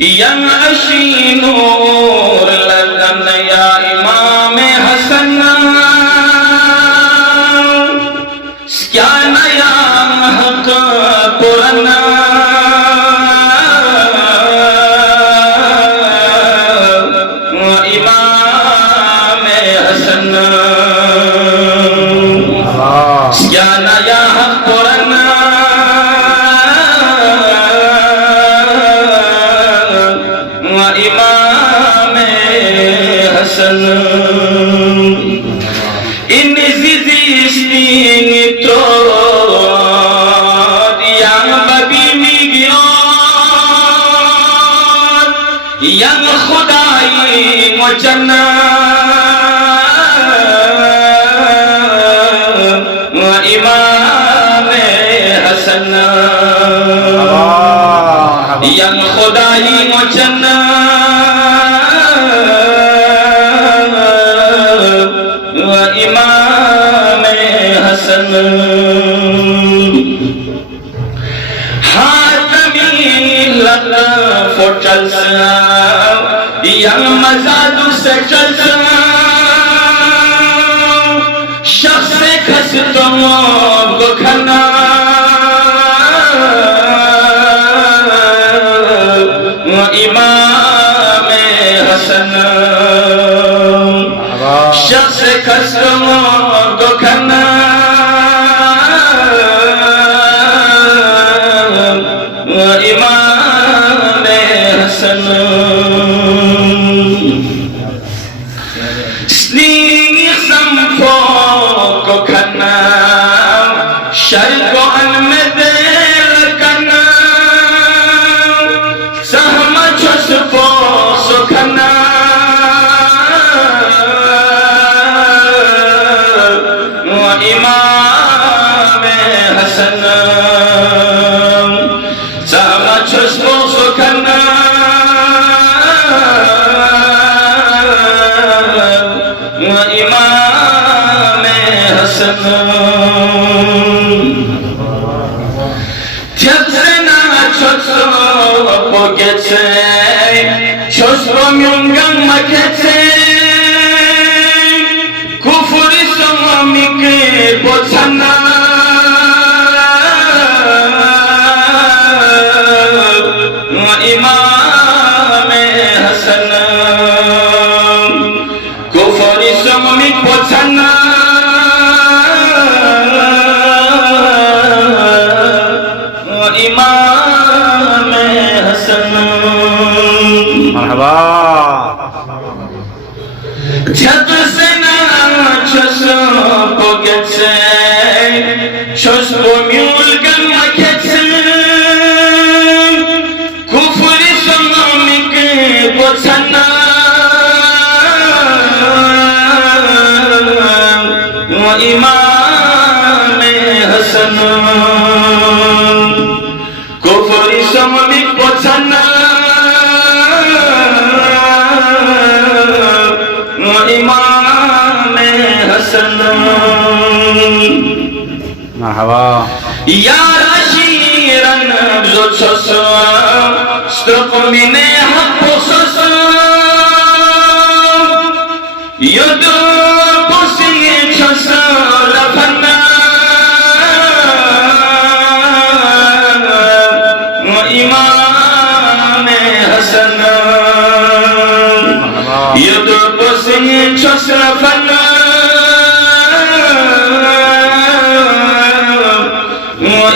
या अशी नूर ललन या इमाम हसन क्या नया हक पुराना इमाम हसन क्या नया हक पुराना इमाम Hasan in existing throne yang babi migran yang khudai wajana imam hasan yang khudai wajana इमाम हसन हातमी लतफ चलसा yang मज़ादु से चलसा शख्स खस्तों को खना इमाम हसन शख्स खस्तों को खना इमाम हसन स्नीह संफो को खना शर को अलमदेल कना सहम छुसपो सुखना इमाम Hasan sama chuspo sukana imam hasan tyatsena chuspo poketse chuspo myungam maketse kufuri somamike botsana इमाम हसन कुफरी सममिक पोछना इमाम हसन मरहबा छत से ना छस पोकेसे छस पोम्यूल गन मकेसे पोछना इमाम हसन कुफरी सममिक पोछना इमाम हसन मरहबा या रशीरन जोचस स्त्रपमिने हपोसस युदु पोसिए छस लफना इमाम हसन युदु पोसिए छस लफना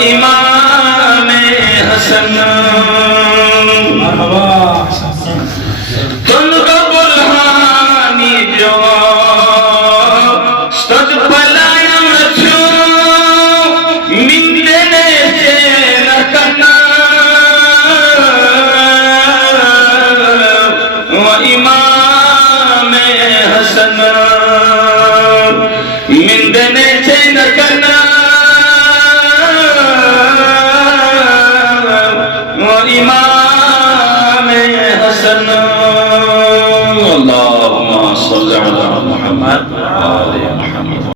इमाम हसन तुम को बुल्हानी जो स्तुत पलायम छो मिंदने से न करना इमाम हसन मिंदने से न करना इमाम हसन अल्लाहुम्मा सल्ली अला मुहम्मद